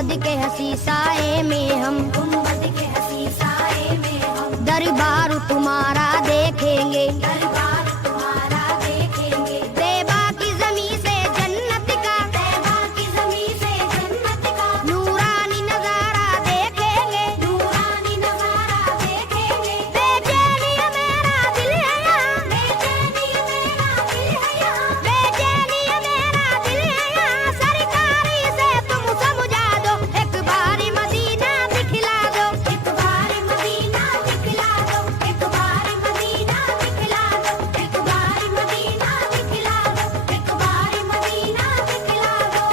गुंबद के हंसी साए में हम, गुंबद के हंसी साए में हम दरबार तुम्हारा देखेंगे, दरबार तुम्हारा देखेंगे। तैबा की ज़मीं से जन्नत का, तैबा की ज़मीं से जन्नत का नूरानी नजारा देखेंगे, नूरानी नज़ारा देखेंगे। बेचैनी मेरा दिल है यहाँ, बेचैनी मेरा दिल है यहाँ, बेचैनी मेरा दिल है यहाँ, सरकारी से तुम समझा दो, एक बारी मदीना दिखला दो, एक बार मदीना दिखला दो, एक बार मदीना दिखला दो, एक बार मदीना दिखला दो, एक बार मदीना दिखला दो।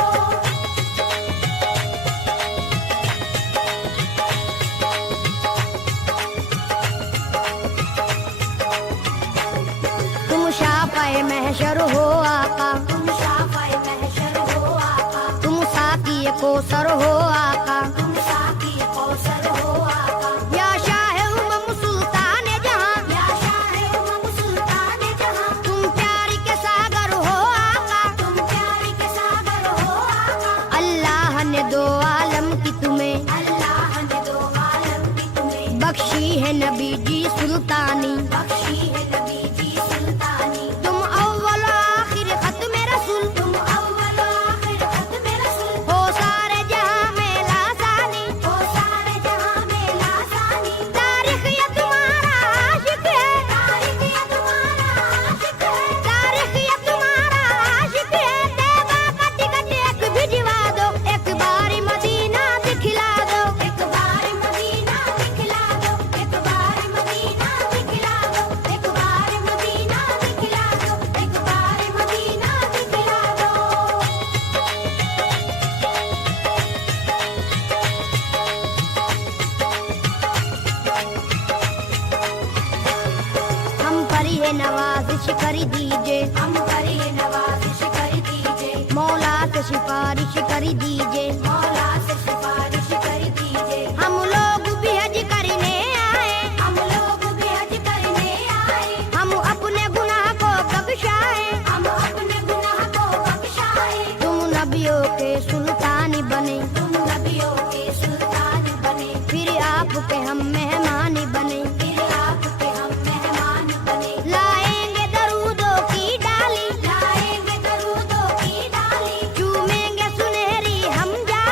तुम शाफ़ाए महशर हो आका, तुम शाफ़ाए महशर हो आका, तुम साकी कौसर हो आका, तुम साकी कौसर हो आका। या शाह उमम सुल्तान जहां, या शाह उमम सुल्तान जहां, तुम प्यार के सागर हो आका, तुम प्यार के सागर हो आका। अल्लाह ने दो आलम की तुम्हें, अल्लाह ने दो आलम की तुम्हें बख्शी है नबी जी सुल्तानी, बख्शी है नबी जी सुल्तानी। तुम अव्वल आखिर खत्म रसूल, तुम अव्वल आखिर खत्म रसूल, हो सारे जहां में लासानी, हो सारे जहां में लासानी। तारीख ये तुम्हारा आशिक है, तारीख ये तुम्हारा आशिक है, तारीख ये तुम्हारा आशिक है, तैबा का टिकट एक भिजवा दो, एक बारी मदीना दिखला दो, एक बार मदीना दिखला दो, एक बार मदीना दिखला दो, एक बार मदीना दिखला दो, एक बार मदीना दिखला दो। हम पर ये नवाजिश कर दीजिए, हम पर ये नवाजिश कर दीजिए, मौला से सिफारिश कर दीजिए, मौला से सिफारिश कर दीजिए। हम लोग भी हज करने आए, हम लोग भी हज करने आए, हम अपने गुनाह को बख्शाए, हम अपने गुनाह को बख्शाए। तुम नबियों के सुल्तान बने, तुम नबियों के सुल्तान बने, फिर आपके हम मेहमान बने, फिर आपके हम मेहमान बने। लाएंगे दरूदों की डाली, लाएंगे दरूदों की डाली, चूमेंगे सुनहरी हम जा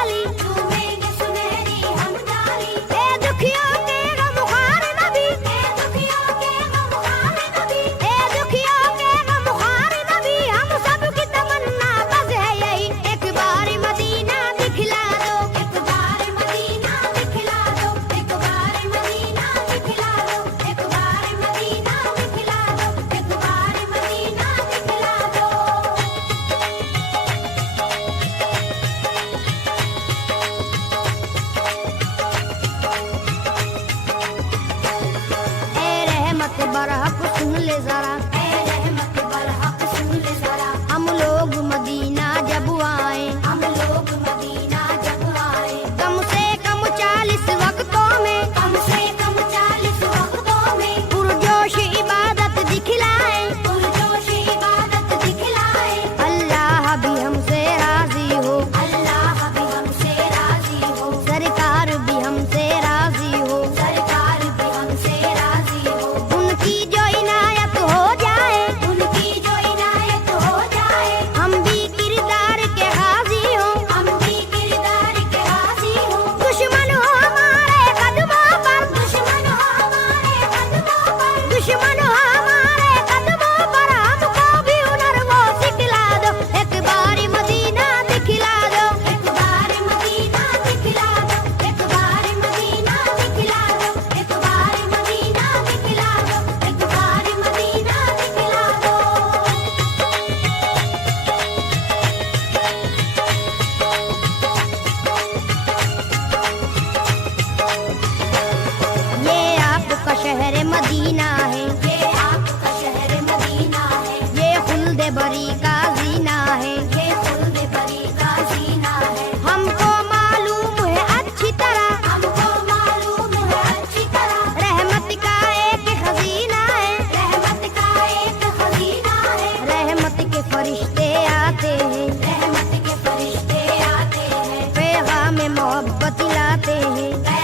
में मोहब्बत लाते हैं।